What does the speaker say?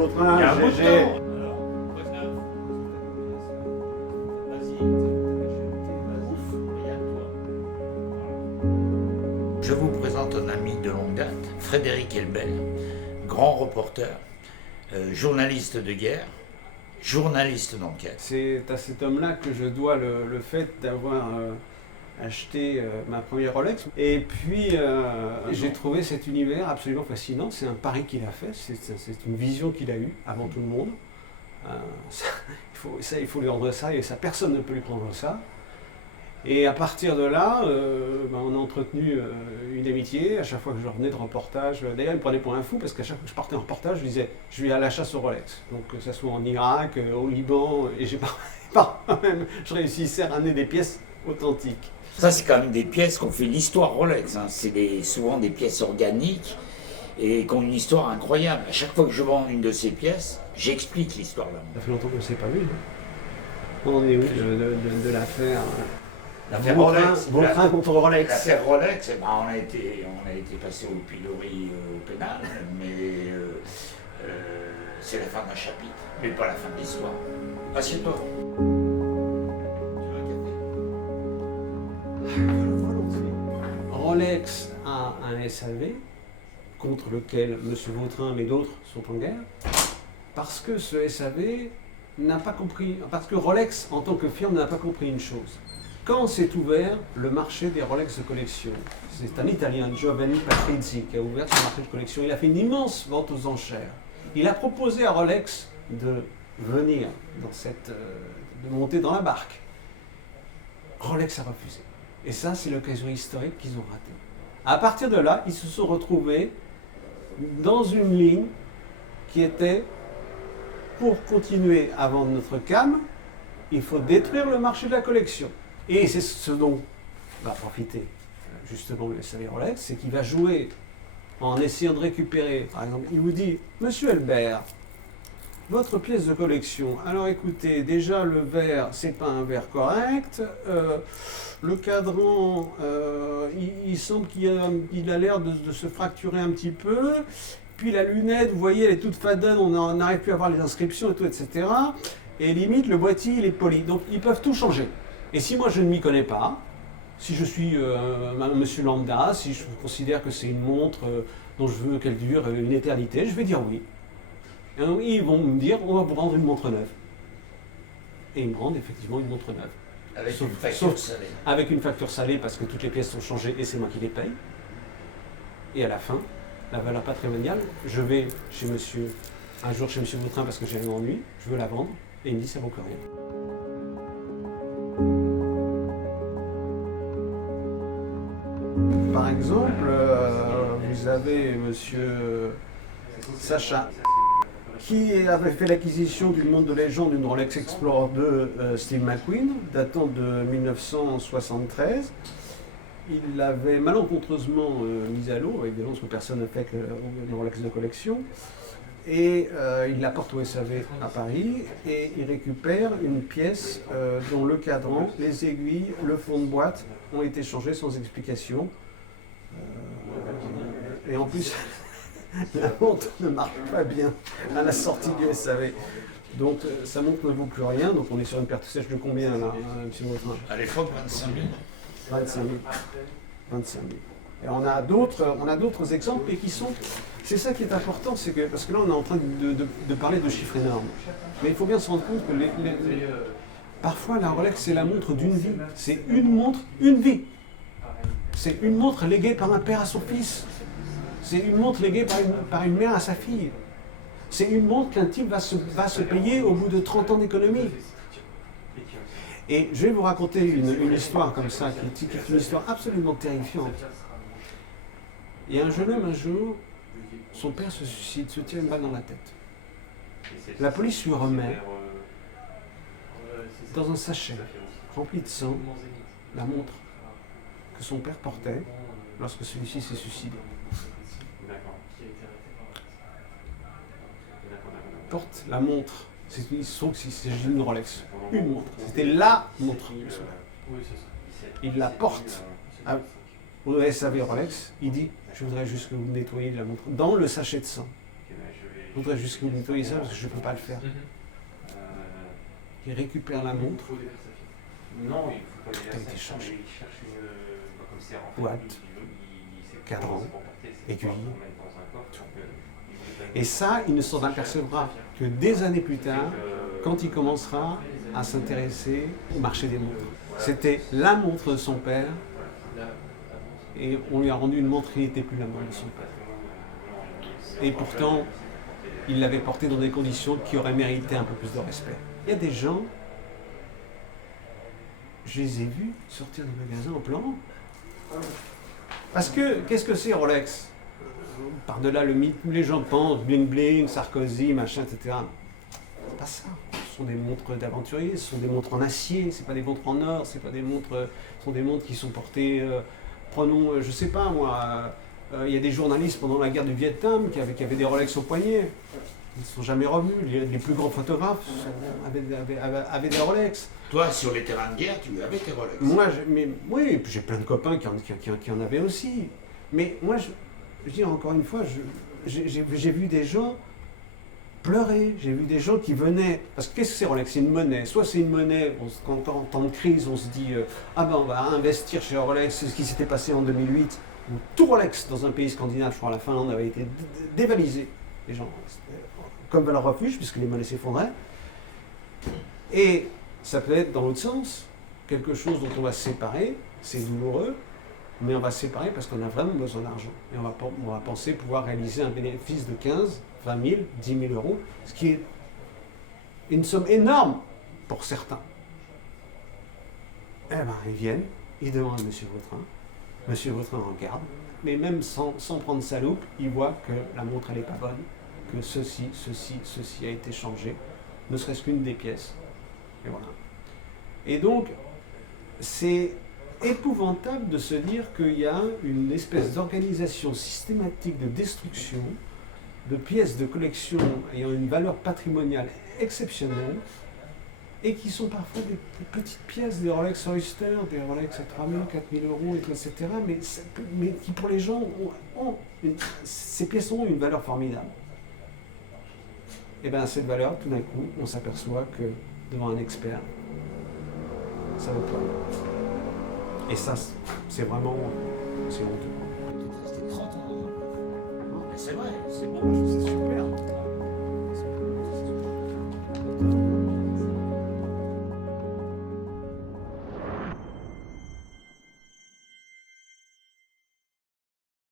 Vautrin, Il y a un mot GG. dedans. Je vous présente un ami de longue date, Frédéric Elbel, grand reporter, journaliste de guerre, journaliste d'enquête. C'est à cet homme-là que je dois le fait d'avoir acheté ma première Rolex. Et puis, j'ai trouvé cet univers absolument fascinant. C'est un pari qu'il a fait, c'est une vision qu'il a eue avant tout le monde. Il faut lui rendre ça, et ça, personne ne peut lui prendre ça. Et à partir de là, on a entretenu une amitié. À chaque fois que je revenais de reportage, d'ailleurs il me prenait pour un fou parce qu'à chaque fois que je partais en reportage, je disais je vais à la chasse au Rolex. Donc que ce soit en Irak, au Liban, et je réussissais à ramener des pièces authentiques. Ça, c'est quand même des pièces qu'on fait l'histoire Rolex. Hein. C'est souvent des pièces organiques et qui ont une histoire incroyable. À chaque fois que je vends une de ces pièces, j'explique l'histoire là. Ça fait longtemps qu'on ne s'est pas vu. On en est où de l'affaire L'affaire Rolex. Vautrin contre Rolex. L'affaire Rolex, on a été passé au pilori au pénal, mais c'est la fin d'un chapitre, mais pas la fin de l'histoire. Assieds-toi. Rolex a un SAV contre lequel M. Vautrin mais d'autres sont en guerre, parce que ce SAV n'a pas compris, parce que Rolex en tant que firme n'a pas compris une chose. Quand s'est ouvert le marché des Rolex de collection, c'est un Italien, Giovanni Patrizzi, qui a ouvert ce marché de collection. Il a fait une immense vente aux enchères. Il a proposé à Rolex de venir de monter dans la barque. Rolex a refusé. Et ça, c'est l'occasion historique qu'ils ont ratée. À partir de là, ils se sont retrouvés dans une ligne qui était, pour continuer à vendre notre cam, il faut détruire le marché de la collection. Et c'est ce dont va profiter justement le SAV Rolex, c'est qu'il va jouer en essayant de récupérer, par exemple, il vous dit « Monsieur Elbert, votre pièce de collection, alors écoutez, déjà le verre, c'est pas un verre correct, le cadran, il semble qu'il a l'air de se fracturer un petit peu, puis la lunette, vous voyez, elle est toute fadonne, on n'arrive plus à voir les inscriptions et tout, etc. Et limite, le boîtier, il est poli. Donc, ils peuvent tout changer. Et si moi, je ne m'y connais pas, si je suis monsieur lambda, si je considère que c'est une montre dont je veux qu'elle dure une éternité, je vais dire oui. Et ils vont me dire, on va vous rendre une montre neuve. Et ils me rendent effectivement une montre neuve. Avec une facture salée. Avec une facture salée, parce que toutes les pièces sont changées et c'est moi qui les paye. Et à la fin, la valeur patrimoniale, je vais un jour chez monsieur Vautrin parce que j'ai un ennui, je veux la vendre, et il me dit ça vaut plus rien. Par exemple, vous avez monsieur Sacha, qui avait fait l'acquisition d'une montre de légende, une Rolex Explorer 2 Steve McQueen, datant de 1973. Il l'avait malencontreusement mise à l'eau, évidemment, parce que personne n'a fait que une Rolex de collection. Et il la porte au SAV à Paris et il récupère une pièce dont le cadran, les aiguilles, le fond de boîte ont été changés sans explication. Et en plus, la montre ne marche pas bien à la sortie du SAV. Donc sa montre ne vaut plus rien. Donc on est sur une perte sèche de combien là, M. Vautrin? À l'époque, 25 000. 25 000. 25 000. Et on a d'autres exemples et qui sont... C'est ça qui est important, c'est que, parce que là on est en train de parler de chiffres énormes. Mais il faut bien se rendre compte que parfois la Rolex c'est la montre d'une vie. C'est une montre, une vie. C'est une montre léguée par un père à son fils. C'est une montre léguée par une mère à sa fille. C'est une montre qu'un type va se payer au bout de 30 ans d'économie. Et je vais vous raconter une histoire comme ça, qui est une histoire absolument terrifiante. Il y a un jeune homme un jour, son père se suicide, se tire une balle dans la tête. La police lui remet dans un sachet rempli de sang la montre que son père portait lorsque celui-ci s'est suicidé. Porte la montre. Il se trouve qu'il s'agit d'une Rolex. Une montre. C'était LA montre. Il la porte au SAV Rolex. Il dit, je voudrais juste que vous nettoyiez la montre dans le sachet de sang. Je voudrais juste que vous nettoyiez ça parce que je ne peux pas le faire. Il récupère la montre. Non, il faut pas Tout a été changé. Il cherche une Boîte, cadran, aiguille. Tout. Et ça, il ne s'en apercevra que des années plus tard, quand il commencera à s'intéresser au marché des montres. C'était la montre de son père, et on lui a rendu une montre qui n'était plus la montre de son père. Et pourtant, il l'avait portée dans des conditions qui auraient mérité un peu plus de respect. Il y a des gens, je les ai vus sortir du magasin en pleurant. Parce que, qu'est-ce que c'est Rolex? Par-delà le mythe, les gens pensent bling bling, Sarkozy, machin, etc. C'est pas ça. Ce sont des montres d'aventuriers, ce sont des montres en acier, c'est pas des montres en or, c'est pas des montres, ce sont des montres qui sont portées. Prenons, je sais pas moi, il y a des journalistes pendant la guerre du Vietnam qui avaient des Rolex au poignet. Ils ne sont jamais revenus. Les plus grands photographes avaient des Rolex. Toi, sur les terrains de guerre, tu avais tes Rolex. Moi, oui, j'ai plein de copains qui en avaient aussi. Mais moi, je dis encore une fois, j'ai vu des gens pleurer. J'ai vu des gens qui venaient. Parce que qu'est-ce que c'est Rolex? C'est une monnaie. Soit c'est une monnaie, quand en temps de crise, on se dit ah ben on va investir chez Rolex. C'est ce qui s'était passé en 2008. Où tout Rolex dans un pays scandinave, je crois la Finlande, avait été dévalisé. Les gens, comme valeur refuge, puisque les monnaies s'effondraient. Et ça peut être dans l'autre sens, quelque chose dont on va se séparer, c'est douloureux, mais on va se séparer parce qu'on a vraiment besoin d'argent. Et on va penser pouvoir réaliser un bénéfice de 15, 20 000, 10 000 euros, ce qui est une somme énorme pour certains. Eh bien, ils viennent, ils demandent à M. Vautrin. M. Vautrin regarde, mais même sans prendre sa loupe, il voit que la montre, elle n'est pas bonne, que ceci a été changé, ne serait-ce qu'une des pièces. Et voilà. Et donc, c'est épouvantable de se dire qu'il y a une espèce d'organisation systématique de destruction de pièces de collection ayant une valeur patrimoniale exceptionnelle et qui sont parfois des petites pièces, des Rolex Oyster, des Rolex à 3 000, 4 000 euros, etc. Mais qui pour les gens, ces pièces ont une valeur formidable. Et bien cette valeur, tout d'un coup, on s'aperçoit que devant un expert, ça vaut pas. Et ça, c'est vraiment, c'est honteux. C'est 30 ans. Mais c'est vrai, c'est bon.